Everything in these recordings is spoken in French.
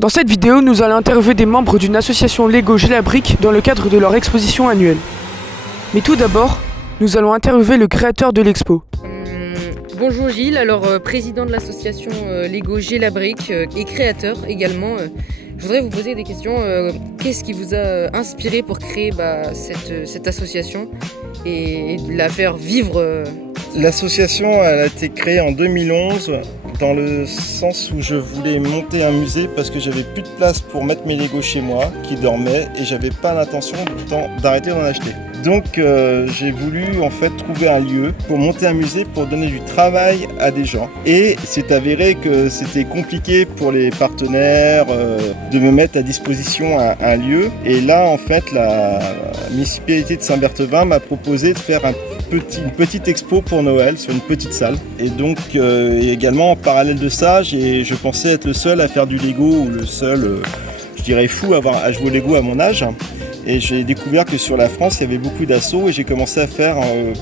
Dans cette vidéo, nous allons interviewer des membres d'une association Lego Gélabrique dans le cadre de leur exposition annuelle. Mais tout d'abord, nous allons interviewer le créateur de l'expo. Bonjour Gilles, alors président de l'association Lego Gélabrique et créateur également. Je voudrais vous poser des questions. Qu'est-ce qui vous a inspiré pour créer cette association et la faire vivre L'association elle a été créée en 2011 dans le sens où je voulais monter un musée parce que j'avais plus de place pour mettre mes Lego chez moi qui dormaient et j'avais pas l'intention d'arrêter d'en acheter. Donc j'ai voulu en fait trouver un lieu pour monter un musée pour donner du travail à des gens. Et c'est avéré que c'était compliqué pour les partenaires de me mettre à disposition un lieu. Et là en fait la municipalité de Saint-Berthevin m'a proposé de faire une petite expo pour Noël sur une petite salle. Et donc et également en parallèle de ça, je pensais être le seul à faire du Lego ou le seul, je dirais fou à jouer au Lego à mon âge. Et j'ai découvert que sur la France, il y avait beaucoup d'assauts et j'ai commencé à faire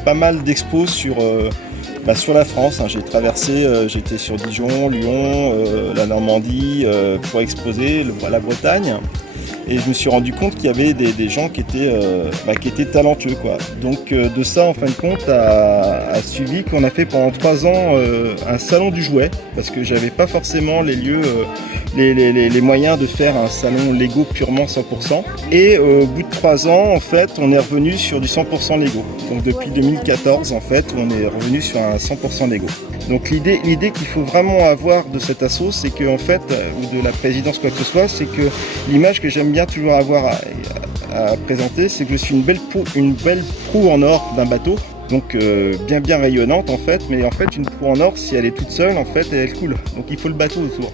pas mal d'expos sur la France. J'ai traversé, j'étais sur Dijon, Lyon, la Normandie pour exposer, la Bretagne. Et je me suis rendu compte qu'il y avait des gens qui étaient talentueux, quoi. Donc de ça, en fin de compte, a suivi qu'on a fait pendant 3 ans un salon du jouet, parce que j'avais pas forcément les lieux, les moyens de faire un salon Lego purement 100%. Et au bout de 3 ans, en fait, on est revenu sur du 100% Lego. Donc depuis 2014, en fait, on est revenu sur un 100% Lego. Donc l'idée qu'il faut vraiment avoir de cet assaut, c'est que en fait, ou de la présidence quoi que ce soit, c'est que l'image que j'aime bien toujours avoir à présenter, c'est que je suis une belle proue en or d'un bateau, donc bien rayonnante en fait, mais en fait une proue en or, si elle est toute seule, en fait, elle coule. Donc il faut le bateau autour.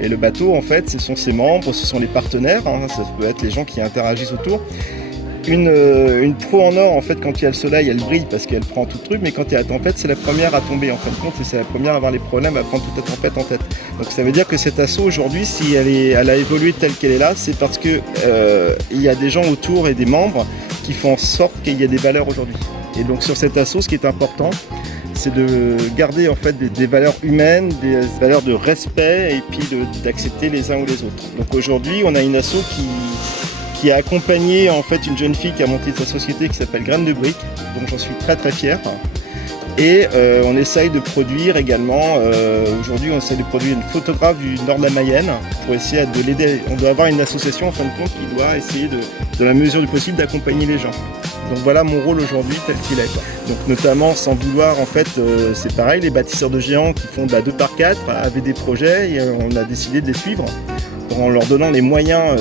Et le bateau, en fait, ce sont ses membres, ce sont les partenaires, ça peut être les gens qui interagissent autour. Une proue en or, en fait, quand il y a le soleil, elle brille parce qu'elle prend tout le truc, mais quand il y a la tempête, c'est la première à tomber en fin de compte et c'est la première à avoir les problèmes, à prendre toute la tempête en tête. Donc ça veut dire que cet assaut aujourd'hui, si elle a évolué telle qu'elle est là, c'est parce que il y a des gens autour et des membres qui font en sorte qu'il y ait des valeurs aujourd'hui. Et donc sur cet assaut, ce qui est important, c'est de garder en fait des valeurs humaines, des valeurs de respect et puis d'accepter les uns ou les autres. Donc aujourd'hui, on a une asso qui a accompagné en fait une jeune fille qui a monté sa société qui s'appelle Graines de Briques, donc j'en suis très fier. Et on essaye de produire également, aujourd'hui on essaye de produire une photographe du nord de la Mayenne pour essayer de l'aider. On doit avoir une association en fin de compte qui doit essayer de la mesure du possible d'accompagner les gens. Donc voilà mon rôle aujourd'hui tel qu'il est, quoi. Donc notamment sans vouloir en fait, c'est pareil, les bâtisseurs de géants qui font 2x4 avaient des projets et on a décidé de les suivre en leur donnant les moyens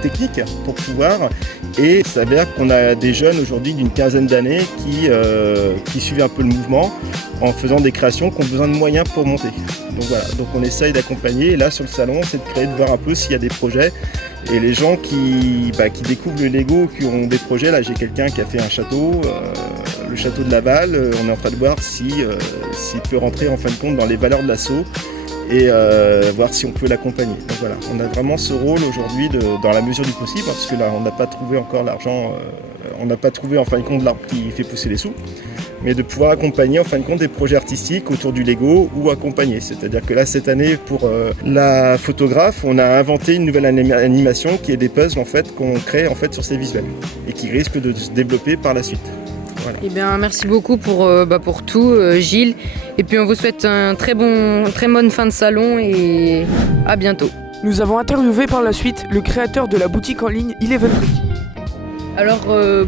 techniques pour pouvoir. Et il s'avère qu'on a des jeunes aujourd'hui d'une quinzaine d'années qui suivent un peu le mouvement en faisant des créations qui ont besoin de moyens pour monter. Donc voilà, donc on essaye d'accompagner. Et là sur le salon, c'est de créer, de voir un peu s'il y a des projets. Et les gens qui découvrent le Lego, qui ont des projets, là j'ai quelqu'un qui a fait un château, le château de Laval, on est en train de voir s'il peut rentrer en fin de compte dans les valeurs de l'assaut et voir si on peut l'accompagner. Donc voilà, on a vraiment ce rôle aujourd'hui dans la mesure du possible, parce que là on n'a pas trouvé encore l'argent, on n'a pas trouvé en fin de compte l'arbre qui fait pousser les sous, mais de pouvoir accompagner en fin de compte des projets artistiques autour du Lego ou accompagner. C'est-à-dire que là cette année pour la photographe, on a inventé une nouvelle animation qui est des puzzles en fait qu'on crée en fait sur ces visuels et qui risque de se développer par la suite. Voilà. Eh bien, merci beaucoup pour tout, Gilles. Et puis on vous souhaite un très bonne fin de salon et à bientôt. Nous avons interviewé par la suite le créateur de la boutique en ligne Elevenbrick. Alors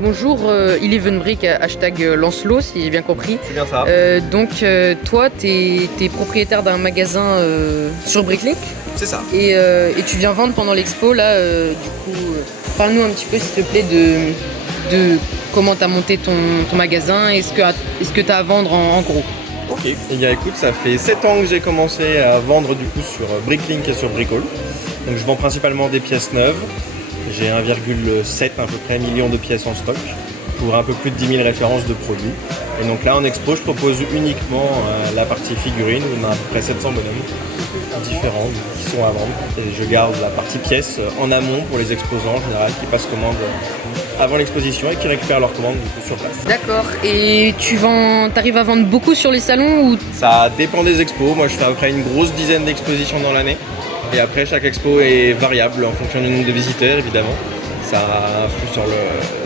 bonjour, Elevenbrick, hashtag Lancelot si j'ai bien compris. C'est bien ça. Donc toi, t'es propriétaire d'un magasin sur Bricklink. C'est ça. Et tu viens vendre pendant l'expo là. Du coup, parle-nous un petit peu s'il te plaît de comment tu as monté ton magasin et ce que tu as à vendre en gros. Ok, et bien écoute, ça fait 7 ans que j'ai commencé à vendre du coup sur Bricklink et sur Bricole. Donc je vends principalement des pièces neuves. J'ai 1,7 à peu près million de pièces en stock pour un peu plus de 10 000 références de produits. Et donc là en expo, je propose uniquement la partie figurine, on a à peu près 700 bonhommes différents qui sont à vendre. Et je garde la partie pièces en amont pour les exposants en général qui passent commande avant l'exposition et qui récupèrent leur commande du coup sur place. D'accord, et t'arrives à vendre beaucoup sur les salons ou... Ça dépend des expos, moi je fais à peu près une grosse dizaine d'expositions dans l'année. Et après, chaque expo est variable en fonction du nombre de visiteurs, évidemment. Ça influe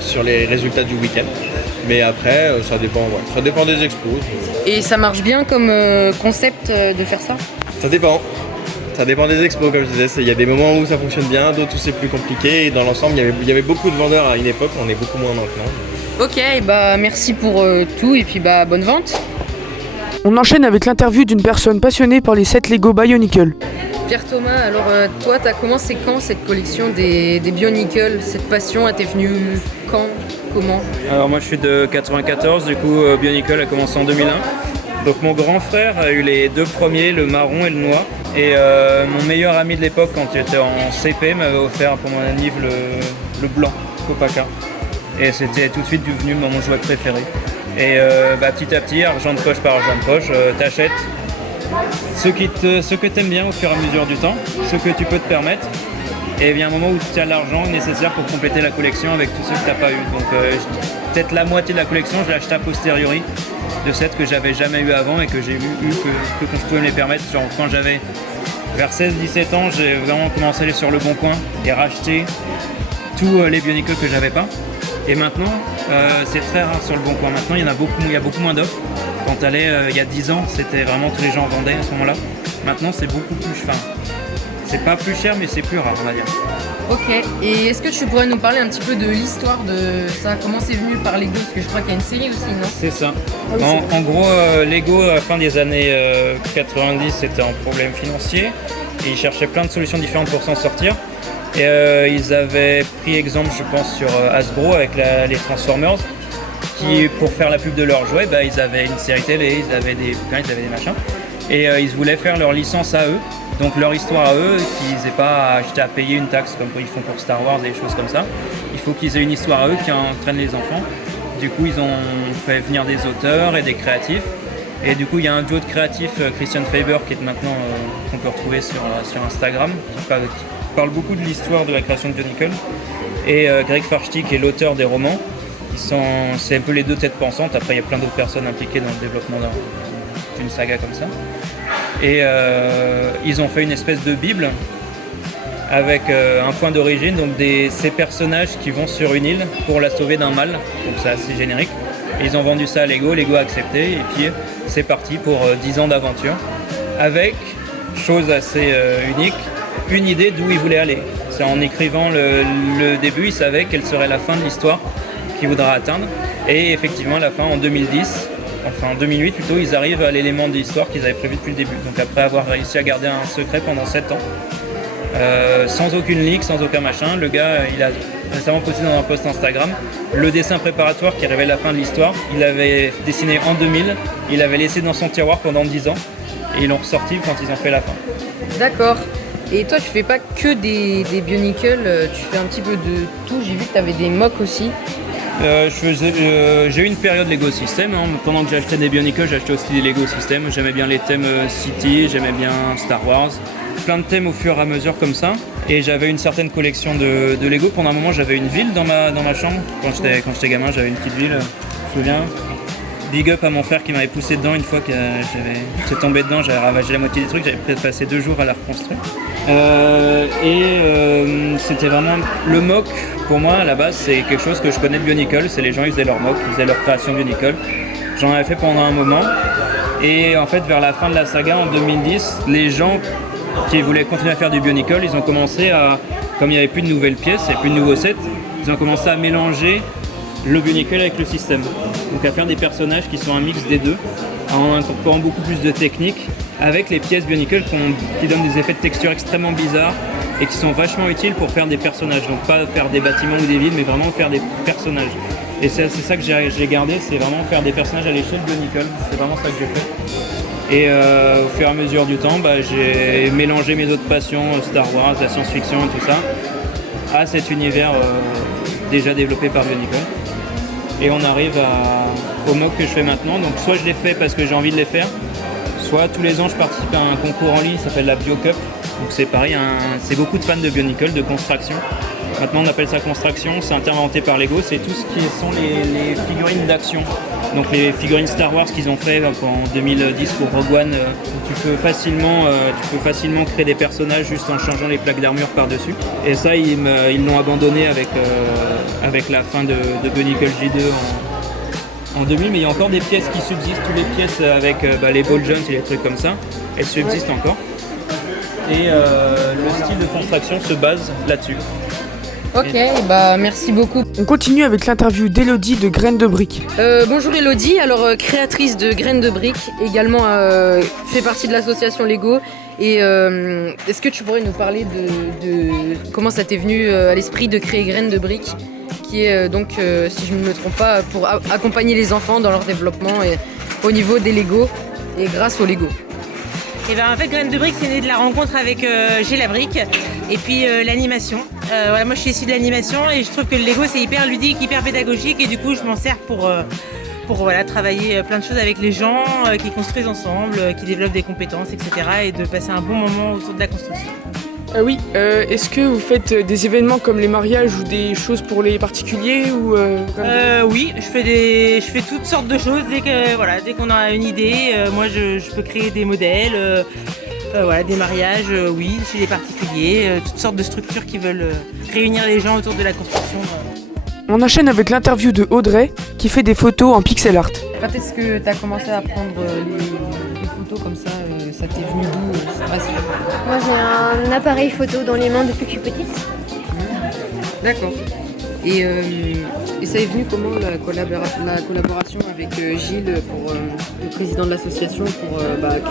sur les résultats du week-end. Mais après, ça dépend des expos. Et ça marche bien comme concept de faire ça? Ça dépend. Ça dépend des expos, comme je disais. Il y a des moments où ça fonctionne bien, d'autres où c'est plus compliqué. Et dans l'ensemble, il y avait beaucoup de vendeurs à une époque, on est beaucoup moins maintenant. Ok, et bah merci pour tout et puis bah bonne vente. On enchaîne avec l'interview d'une personne passionnée par les sets Lego Bionicle. Pierre Thomas, alors toi, t'as commencé quand cette collection des Bionicle? Cette passion, elle t'est venue quand? Comment? Alors moi je suis de 94, du coup Bionicle a commencé en 2001. Donc mon grand frère a eu les deux premiers, le marron et le noir. Et mon meilleur ami de l'époque, quand j'étais en CP, m'avait offert pour mon anniv le blanc, Copaka. Et c'était tout de suite devenu mon jouet préféré. Et petit à petit, argent de poche par argent de poche, t'achètes ce que t'aimes bien au fur et à mesure du temps, ce que tu peux te permettre. Et il y a un moment où tu as l'argent nécessaire pour compléter la collection avec tous ceux que tu n'as pas eu. Donc peut-être la moitié de la collection, je l'ai acheté a posteriori de sets que j'avais jamais eu avant et que j'ai eu que je pouvais me les permettre. Genre quand j'avais vers 16-17 ans, j'ai vraiment commencé à aller sur le bon coin et racheter tous les Bionicle que j'avais pas. Et maintenant, c'est très rare sur le bon coin. Maintenant, il y a beaucoup moins d'offres. Quand t'allais il y a 10 ans, c'était vraiment tous les gens vendaient à ce moment-là. Maintenant, c'est beaucoup plus c'est pas plus cher, mais c'est plus rare, on va dire. Ok, et est-ce que tu pourrais nous parler un petit peu de l'histoire de ça? Comment c'est venu par Lego? Parce que je crois qu'il y a une série aussi, non? C'est ça. En gros, Lego, à la fin des années 90, c'était un problème financier. Et ils cherchaient plein de solutions différentes pour s'en sortir. Et ils avaient pris exemple, je pense, sur Hasbro avec les Transformers, qui, pour faire la pub de leurs jouets, ils avaient une série télé, ils avaient des bouquins, ils avaient des machins. Et ils voulaient faire leur licence à eux. Donc leur histoire à eux, qu'ils n'aient pas acheté à payer une taxe comme ils font pour Star Wars et des choses comme ça. Il faut qu'ils aient une histoire à eux qui entraîne les enfants. Du coup, ils ont fait venir des auteurs et des créatifs. Et du coup, il y a un duo de créatifs, Christian Faber, qui est maintenant qu'on peut retrouver sur Instagram, qui parle beaucoup de l'histoire de la création de Bionicle. Et Greg Farchty, qui est l'auteur des romans. C'est un peu les deux têtes pensantes. Après, il y a plein d'autres personnes impliquées dans le développement d'une saga comme ça. Et ils ont fait une espèce de bible avec un point d'origine, donc ces personnages qui vont sur une île pour la sauver d'un mal, donc c'est assez générique. Et ils ont vendu ça à Lego, Lego a accepté et puis c'est parti pour 10 ans d'aventure avec, chose assez unique, une idée d'où ils voulaient aller. C'est en écrivant le début, ils savaient quelle serait la fin de l'histoire qu'ils voudraient atteindre et effectivement à la fin en 2010, enfin en 2008 plutôt, ils arrivent à l'élément de l'histoire qu'ils avaient prévu depuis le début. Donc après avoir réussi à garder un secret pendant 7 ans, sans aucune leak, sans aucun machin, le gars il a récemment posté dans un post Instagram le dessin préparatoire qui révèle la fin de l'histoire. Il l'avait dessiné en 2000, il l'avait laissé dans son tiroir pendant 10 ans et ils l'ont ressorti quand ils ont fait la fin. D'accord. Et toi, tu fais pas que des Bionicle, tu fais un petit peu de tout. J'ai vu que tu avais des mocks aussi. J'ai eu une période Lego System, hein. Pendant que j'achetais des Bionicle, j'achetais aussi des Lego System. J'aimais bien les thèmes City, j'aimais bien Star Wars. Plein de thèmes au fur et à mesure comme ça. Et j'avais une certaine collection de Lego. Pendant un moment, j'avais une ville dans ma chambre. Quand j'étais gamin, j'avais une petite ville, je me souviens. Big up à mon frère qui m'avait poussé dedans une fois que j'étais tombé dedans, j'avais ravagé la moitié des trucs, j'avais peut-être passé 2 jours à la reconstruire. C'était vraiment le mock, pour moi à la base c'est quelque chose que je connais de Bionicle, c'est les gens ils faisaient leur mock, ils faisaient leur création Bionicle. J'en avais fait pendant un moment et en fait vers la fin de la saga en 2010, les gens qui voulaient continuer à faire du Bionicle, ils ont commencé à, comme il n'y avait plus de nouvelles pièces, il n'y avait plus de nouveaux sets, ils ont commencé à mélanger le Bionicle avec le système. Donc à faire des personnages qui sont un mix des deux, en incorporant beaucoup plus de techniques, avec les pièces Bionicle qui donnent des effets de texture extrêmement bizarres et qui sont vachement utiles pour faire des personnages. Donc pas faire des bâtiments ou des villes, mais vraiment faire des personnages. Et c'est ça que j'ai gardé, c'est vraiment faire des personnages à l'échelle Bionicle. C'est vraiment ça que j'ai fait. Et au fur et à mesure du temps, j'ai mélangé mes autres passions, Star Wars, la science-fiction et tout ça, à cet univers déjà développé par Bionicle. Et on arrive au mock que je fais maintenant. Donc soit je les fais parce que j'ai envie de les faire, soit tous les ans je participe à un concours en ligne qui s'appelle la Bio Cup. Donc c'est pareil, c'est beaucoup de fans de Bionicle, de construction, Maintenant on appelle ça construction, c'est un terme inventé par Lego, c'est tout ce qui sont les figurines d'action. Donc les figurines Star Wars qu'ils ont fait en 2010 pour Rogue One, tu peux facilement créer des personnages juste en changeant les plaques d'armure par-dessus. Et ça ils l'ont abandonné avec la fin de Bionicle J2 en 2000, mais il y a encore des pièces qui subsistent, toutes les pièces avec les ball joints et les trucs comme ça, elles subsistent encore. Et le style de construction se base là-dessus. Ok, merci beaucoup. On continue avec l'interview d'Elodie de Graines de Briques. Bonjour Elodie, alors créatrice de Graines de Briques, également fait partie de l'association Lego. Et est-ce que tu pourrais nous parler de comment ça t'est venu à l'esprit de créer Graines de Briques, qui est donc, si je ne me trompe pas, pour accompagner les enfants dans leur développement et au niveau des Lego et grâce aux Lego. Et en fait, Graines de Briques, c'est né de la rencontre avec Gilles Labrique et puis l'animation. Moi, je suis issue de l'animation et je trouve que le Lego, c'est hyper ludique, hyper pédagogique et du coup, je m'en sers pour travailler plein de choses avec les gens qui construisent ensemble, qui développent des compétences, etc. et de passer un bon moment autour de la construction. Oui, est-ce que vous faites des événements comme les mariages ou des choses pour les particuliers ou Oui, je fais toutes sortes de choses dès qu'on a une idée. Moi, je peux créer des modèles, des mariages, oui, chez les particuliers, toutes sortes de structures qui veulent réunir les gens autour de la construction. On enchaîne avec l'interview de Audrey qui fait des photos en pixel art. Quand est-ce que tu as commencé à prendre les photos comme ça ça t'est venu d'où cette passion? Moi j'ai un appareil photo dans les mains depuis que je suis petite. D'accord. Et ça est venu comment la collaboration avec Gilles, le président de l'association, pour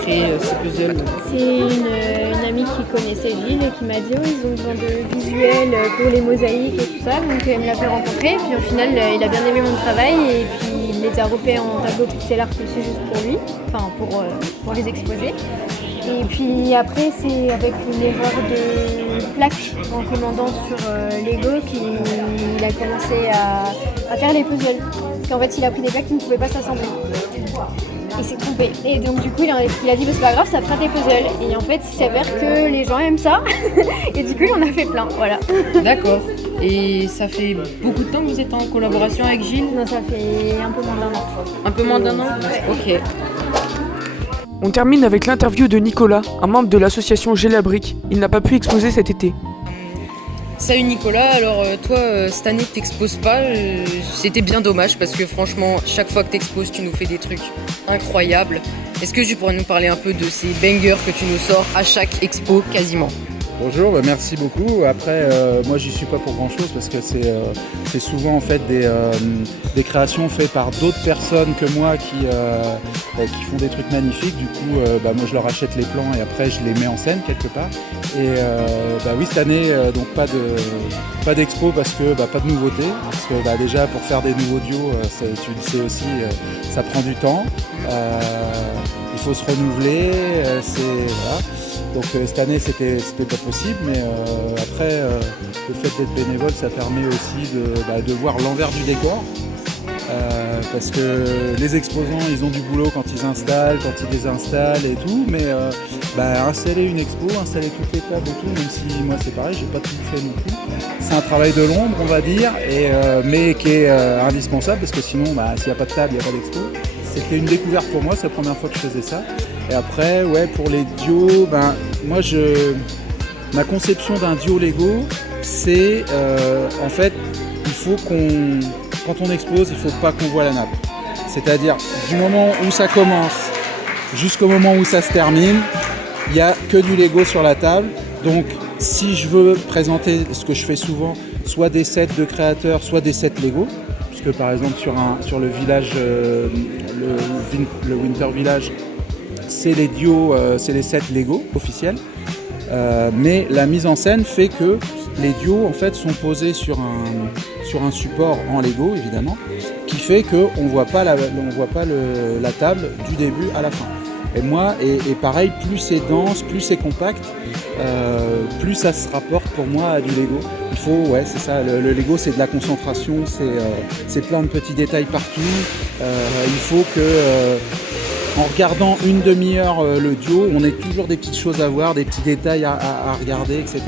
créer ce puzzle? C'est une amie qui connaissait Gilles et qui m'a dit ils ont besoin de visuels pour les mosaïques et tout ça, donc elle me l'a fait rencontrer. Puis au final il a bien aimé mon travail et puis il les a refait en tableau pixel art aussi juste pour lui, enfin pour les exposer. Et puis après, c'est avec une erreur de plaque en commandant sur Lego qu'il a commencé à faire les puzzles. Parce qu'en fait, il a pris des plaques qui ne pouvaient pas s'assembler. Il s'est trompé. Et donc du coup, il a dit c'est pas grave, ça fera des puzzles. Et en fait, il s'avère que les gens aiment ça. Et du coup, il en a fait plein. Voilà. D'accord. Et ça fait beaucoup de temps que vous êtes en collaboration avec Gilles? Non, ça fait un peu moins d'un an. Un peu moins d'un an? Ouais. Ok. On termine avec l'interview de Nicolas, un membre de l'association Gilles Labrique. Il n'a pas pu exposer cet été. Salut Nicolas, alors toi cette année t'exposes pas, c'était bien dommage parce que franchement chaque fois que t'exposes tu nous fais des trucs incroyables. Est-ce que tu pourrais nous parler un peu de ces bangers que tu nous sors à chaque expo quasiment? Bonjour, merci beaucoup. Après, moi j'y suis pas pour grand chose parce que c'est souvent en fait des créations faites par d'autres personnes que moi qui font des trucs magnifiques. Du coup, moi je leur achète les plans et après je les mets en scène quelque part. Et oui, cette année donc pas d'expo parce que pas de nouveautés. Parce que déjà pour faire des nouveaux duos, tu le sais aussi, ça prend du temps. Il faut se renouveler. Voilà. Donc cette année c'était pas possible, mais après le fait d'être bénévole ça permet aussi de voir l'envers du décor. Parce que les exposants ils ont du boulot quand ils installent, quand ils désinstallent et tout, mais installer une expo, installer toutes les tables et tout, même si moi c'est pareil, j'ai pas tout fait non plus. C'est un travail de l'ombre on va dire, mais qui est indispensable parce que sinon s'il n'y a pas de table, il n'y a pas d'expo. C'était une découverte pour moi, c'est la première fois que je faisais ça. Et après, pour les duos, moi ma conception d'un duo Lego, c'est en fait, il faut quand on expose, il ne faut pas qu'on voit la nappe. C'est-à-dire, du moment où ça commence jusqu'au moment où ça se termine, il n'y a que du Lego sur la table. Donc, si je veux présenter ce que je fais souvent, soit des sets de créateurs, soit des sets Lego, puisque par exemple sur le village, le Winter Village, c'est les duos, c'est les sets Lego officiels. Mais la mise en scène fait que les duos en fait sont posés sur un support en Lego évidemment, qui fait qu'on ne voit pas la table du début à la fin. Et moi, et pareil, plus c'est dense, plus c'est compact, plus ça se rapporte pour moi à du Lego. Il faut, c'est ça, le Lego c'est de la concentration, c'est plein de petits détails partout. Il faut que en regardant une demi-heure le duo, on ait toujours des petites choses à voir, des petits détails à regarder, etc.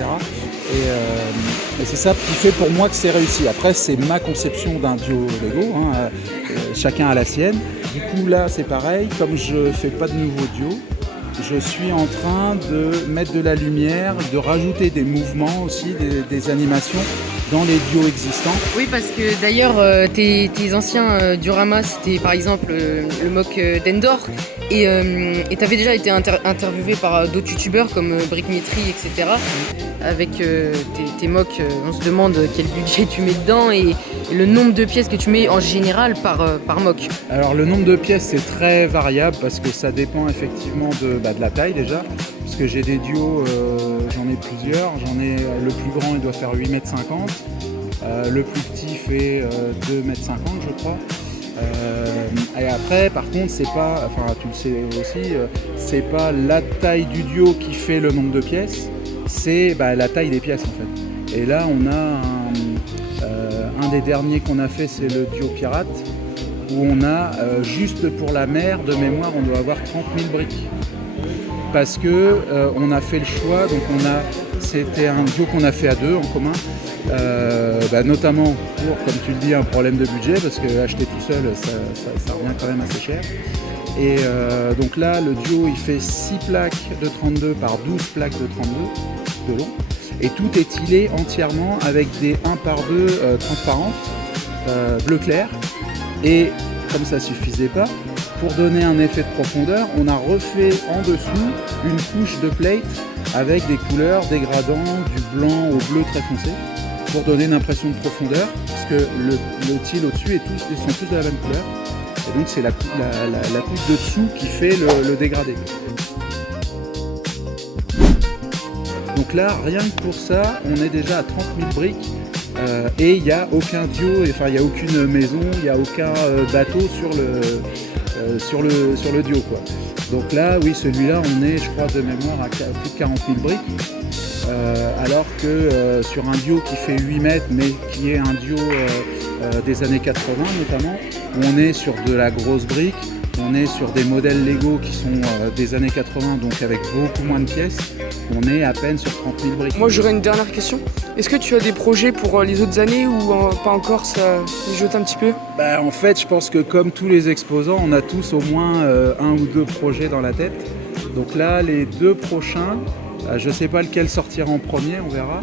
Et c'est ça qui fait pour moi que c'est réussi. Après, c'est ma conception d'un duo Lego, hein, chacun a la sienne. Du coup, là, c'est pareil, comme je fais pas de nouveau duo, je suis en train de mettre de la lumière, de rajouter des mouvements aussi, des animations dans les duos existants. Oui, parce que d'ailleurs, tes anciens dioramas, c'était par exemple le mock d'Endor, et tu avais déjà été interviewé par d'autres youtubeurs comme Brickmetry, etc. Avec tes mocks, on se demande quel budget tu mets dedans et le nombre de pièces que tu mets en général par mock. Alors le nombre de pièces c'est très variable parce que ça dépend effectivement de la taille déjà. Parce que j'ai des duos, j'en ai plusieurs. Le plus grand il doit faire 8,50 m. Le plus petit fait 2,50 m je crois. Et après par contre c'est pas, enfin tu le sais aussi, c'est pas la taille du duo qui fait le nombre de pièces, c'est la taille des pièces en fait. Et là on a un des derniers qu'on a fait, c'est le duo pirate, où on a juste pour la mer de mémoire on doit avoir 30 000 briques. Parce que on a fait le choix, donc c'était un duo qu'on a fait à deux en commun, notamment pour, comme tu le dis, un problème de budget, parce que acheter tout seul ça revient quand même assez cher. Et donc là le duo il fait 6 plaques de 32 par 12 plaques de 32 de long, et tout est tilé entièrement avec des 1 par 2 transparentes, bleu clair. Et comme ça suffisait pas, pour donner un effet de profondeur, on a refait en dessous une couche de plate avec des couleurs dégradant du blanc au bleu très foncé pour donner une impression de profondeur, parce que le til au-dessus ils sont tous de la même couleur, et donc c'est la couche de dessous qui fait le dégradé. Donc là, rien que pour ça, on est déjà à 30 000 briques. Et il n'y a aucun duo, enfin il n'y a aucune maison, il n'y a aucun bateau sur le duo quoi. Donc là oui, celui-là on est, je crois de mémoire, à plus de 40 000 briques, alors que sur un duo qui fait 8 mètres mais qui est un duo des années 80 notamment, où on est sur de la grosse brique, on est sur des modèles Lego qui sont des années 80, donc avec beaucoup moins de pièces, on est à peine sur 30 000 briques. Moi j'aurais une dernière question. Est-ce que tu as des projets pour les autres années ou pas encore, ça mijote un petit peu? En fait je pense que comme tous les exposants, on a tous au moins un ou deux projets dans la tête. Donc là les deux prochains, je ne sais pas lequel sortira en premier, on verra.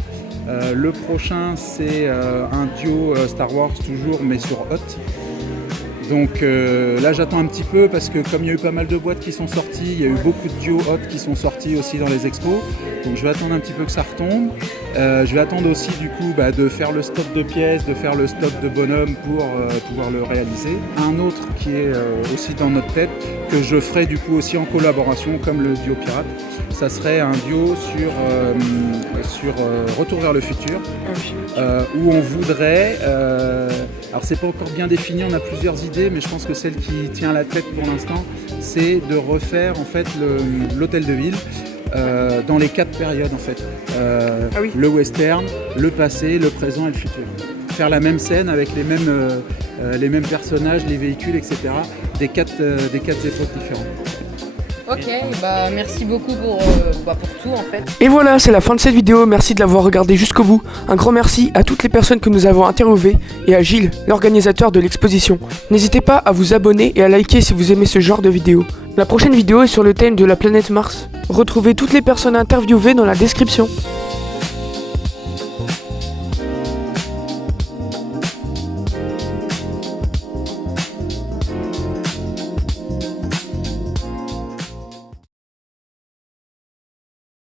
Le prochain c'est un duo Star Wars toujours, mais sur Hot. Donc là j'attends un petit peu parce que comme il y a eu pas mal de boîtes qui sont sorties, il y a eu beaucoup de duos hot qui sont sortis aussi dans les expos, donc je vais attendre un petit peu que ça retombe. Je vais attendre aussi du coup de faire le stock de pièces, de faire le stock de bonhommes pour pouvoir le réaliser. Un autre qui est aussi dans notre tête, que je ferai du coup aussi en collaboration comme le duo pirate, ça serait un duo sur Retour vers le futur, où on voudrait, alors c'est pas encore bien défini, on a plusieurs idées, mais je pense que celle qui tient la tête pour l'instant, c'est de refaire en fait l'hôtel de ville dans les 4 périodes en fait. Le western, le passé, le présent et le futur. Faire la même scène avec les mêmes personnages, les véhicules, etc. des 4 époques différentes. Ok, merci beaucoup pour tout en fait. Et voilà, c'est la fin de cette vidéo, merci de l'avoir regardé jusqu'au bout. Un grand merci à toutes les personnes que nous avons interviewées et à Gilles, l'organisateur de l'exposition. N'hésitez pas à vous abonner et à liker si vous aimez ce genre de vidéo. La prochaine vidéo est sur le thème de la planète Mars. Retrouvez toutes les personnes interviewées dans la description.